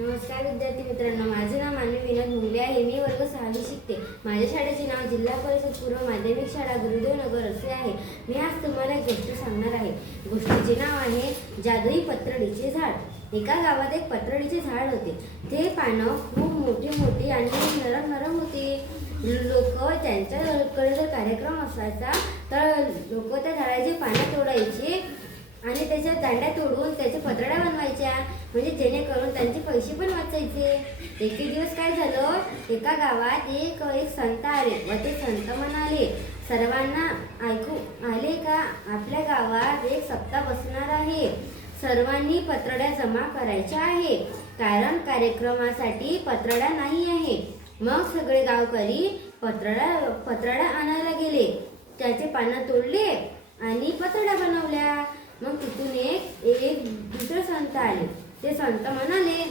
नमस्कार विद्यार्थी मित्रांनो, माझे नाव मानवी विनोद मुंगले आहे. मी वर्ग 6वी शिकते. माझ्या शाळेचे नाव जिल्हा परिषद पूर्व माध्यमिक शाळा गुरुदेव नगर असे आहे. मी आज तुम्हाला एक गोष्ट सांगणार आहे. गोष्टीचे नाव आहे जादुई पत्रडीचे झाड. एका गावात एक पत्रडीचे झाड होते. ते पानं खूप मोठी मोठी आणि नरम नरम होती. लोक त्यांच्याकडे जर कार्यक्रम असायचा तर लोक त्या झाडाची पानं तोडायची आणि त्याच्या दांड्या तोडून त्याच्या पत्रड्या बनवायच्या, म्हणजे जेणेकरून त्यांचे पैसे पण वाचायचे. एक दिवस काय झालं, एका गावात एक संत आले व ते संत म्हणाले, सर्वांना ऐकू आले का, आपल्या गावात एक सप्ताह बसणार आहे. सर्वांनी पत्रड्या जमा करायच्या आहे, कारण कार्यक्रमासाठी पत्रड्या नाही आहे. मग सगळे गावकरी पत्रड्या आणायला गेले. त्याचे पानं तोडले आणि पत्रड्या बनवल्या. मग तिथून एक दुसरे संत आले. ते संत म्हणाले,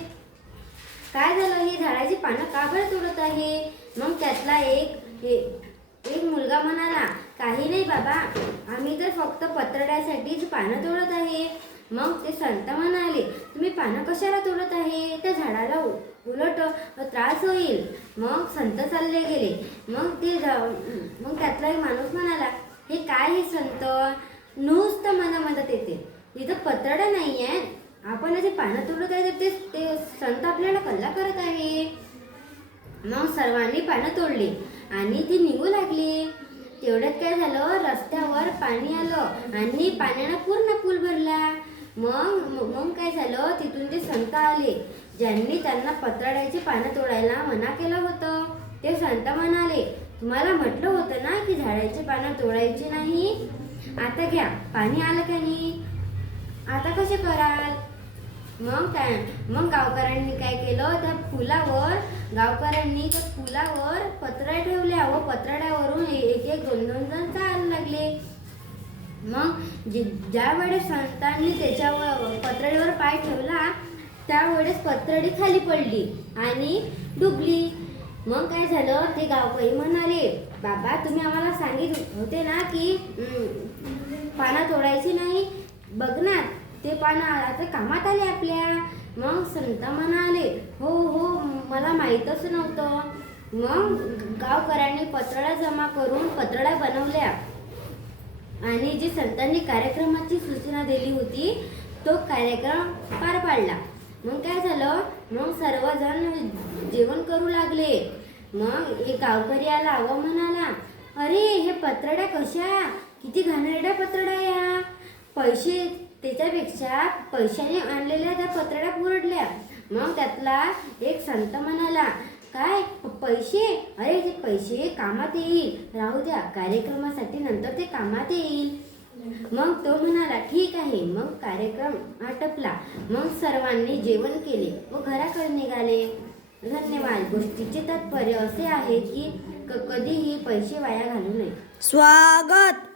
काय झालं, ही झाडाची पानं का बरं तोडत आहे? मग त्यातला एक मुलगा म्हणाला, काही नाही बाबा, आम्ही तर फक्त पत्रड्यासाठीच पानं तोडत आहे. मग ते संत म्हणाले, तुम्ही पानं कशाला तोडत आहे? त्या झाडाला उलट त्रास होईल. मग संत चालले गेले. मग त्यातला एक माणूस म्हणाला, हे काय हे संत, नुसतं मला मदत येते, इथं पत्रडा नाही आहे, आपण असे पानं तोडत आहे, तर ते संत आपल्याला कल्ला करत आहे. मग सर्वांनी पानं तोडली आणि ती निघू लागली. तेवढ्यात काय झालं, रस्त्यावर पाणी आलं आणि पाण्यानं पूर्ण पूल भरला. मग काय झालं, तिथून ते संत आले ज्यांनी त्यांना पत्रड्याची पानं तोडायला मना केलं होतं. ते संत म्हणाले, तुम्हाला म्हटलं होतं ना की झाडाची पानं तोडायची नाही. आता घ्या, पाणी आलं का नाही, आता कसे कराल? मग गावकऱ्यांनी काय केलं, त्या गावकऱ्यांनी त्या पुलावर पत्रड्या ठेवल्या व पत्रड्यावरून एक दोन जण चालायला लागले. मग ज्या वेळेस संतांनी त्याच्यावर पत्रडीवर पाय ठेवला त्यावेळेस पत्रडी खाली पडली आणि डुबली. मग काय झालं, ते गावकरी म्हणाले, बाबा तुम्ही आम्हाला सांगितले होते ना की पानं तोडायची नाही, बघ ना ते पानं आता कामात आले आपल्या. मग संत म्हणाले, हो हो, मला माहीतच नव्हतं. मग गावकऱ्यांनी पत्रड्या जमा करून पत्रड्या बनवल्या आणि जी संतांनी कार्यक्रमाची सूचना दिली होती तो कार्यक्रम पार पाडला. मग काय झालं, मग सर्वजण जेवण करू लागले. मग एक गावकरी आला व म्हणाला, अरे हे पत्रड्या कशा, किती घाणेरड्या पत्रड्या या, पैसे त्याच्यापेक्षा पैशाने आणलेल्या त्या पत्रड्या पुरडल्या. मग त्यातला एक संत म्हणाला, काय पैसे, अरे ते पैसे कामात येईल, राहू द्या, कार्यक्रमासाठी नंतर ते कामात येईल. मग तो म्हणाला, ठीक आहे. मग कार्यक्रम आटपला. मग सर्वांनी जेवण केले व घराकडे निघाले. धन्यवाद. गोष्टीचे तात्पर्य असे आहे की कधीही पैसे वाया घालू नये. स्वागत.